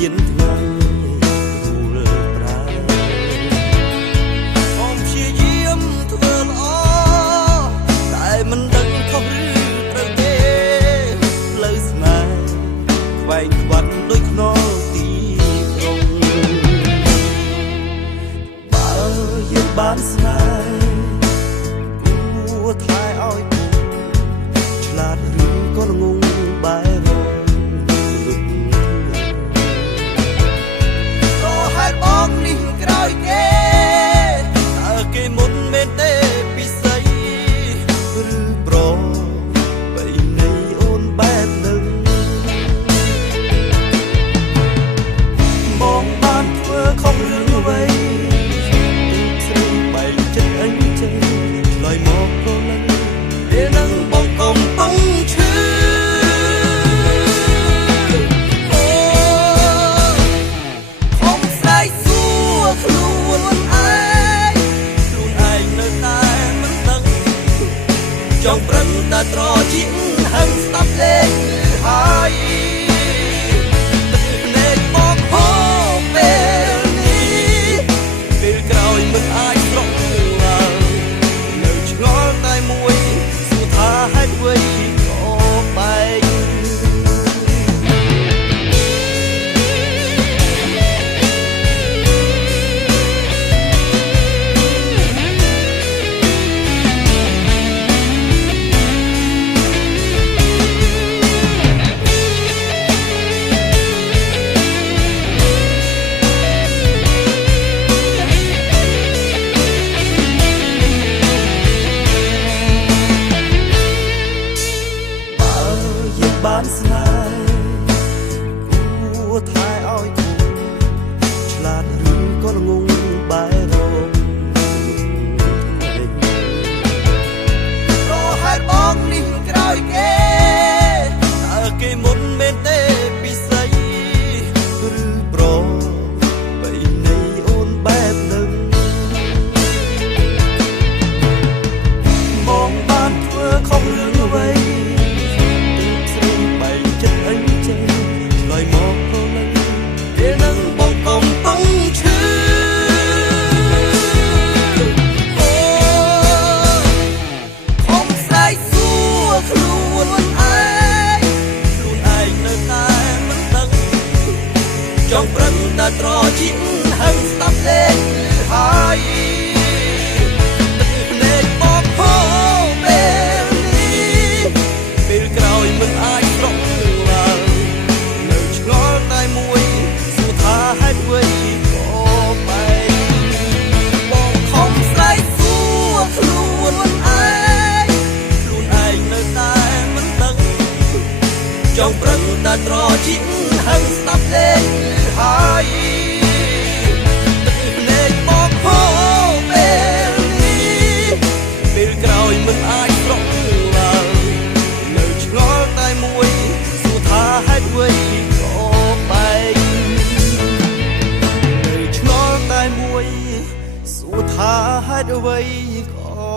មានថ្ងៃរួលប្រាអមព្យាយាមធ្វើល្អតែមិនដឹងខុសឬត្រូវទេផ្លូវស្នេហ៍ខ្វែងខ្វាត់ដូចខ្នល់ទីក្រុងបើយើងបានស្នេហ៍គួរថែឲ្យឆ្លាតឬក៏ល្ងងបែរបងនេះក្រោយគេតើគេមុនមែនទេពិសីឬប្របីនៃអូនបែបនឹងបងបានធ្វើខុសរឿងអ្វីស្រីបែកចិត្តអញចេះឆ្លើយមកប្រលឹងពេលនឹងបងកំពុងឈឺចង់ប្រឹងតែត្រជាហឹងស្ដាប់លេងហើយភ្នែកមកហូរពេលនេះពេលក្រោយមិនអាចស្រកឡើងនៅឆ្ងល់តែមួយសួរថាហេតុអ្វីក៏បែកបានស្នេហ៍គួរថែឲ្យធំឆ្លាតឬក៏ល្ងងបែរងប្រហែលបងនេះក្រោយគេតើគេមុនមែនទេពិសីឬប្របីនៃអូនបែបនឹងបងបានធ្វើខុសរឿងអ្វីមកប្រលឹងពេលនឹងបងកំពុងឈឺខំស្រែកសួរខ្លួនឯងនៅតែមិនដឹងចង់ប្រឹងតែត្រជាហឹងស្ដាប់លេងហើយភ្នែកមកហូរពេលនេះពេលក្រោយមិនអាចស្រកតែមួយសួរថាហេតុអ្វីក៏បែកបងខំស្រែកសួរខ្លួនឯងនៅតែមិនដឹងចង់ប្រឹងតែត្រជាហឹងស្ដាប់លេងហើយភ្នែកមកហូរពេលនេះពេលក្រោយមិនអាចស្រកឡើងនៅឆ្ងល់តែមួយសួរថាហេតុអ្វីនៅឆ្ងល់តែមួយសួរថាហេតុអ្វីក៏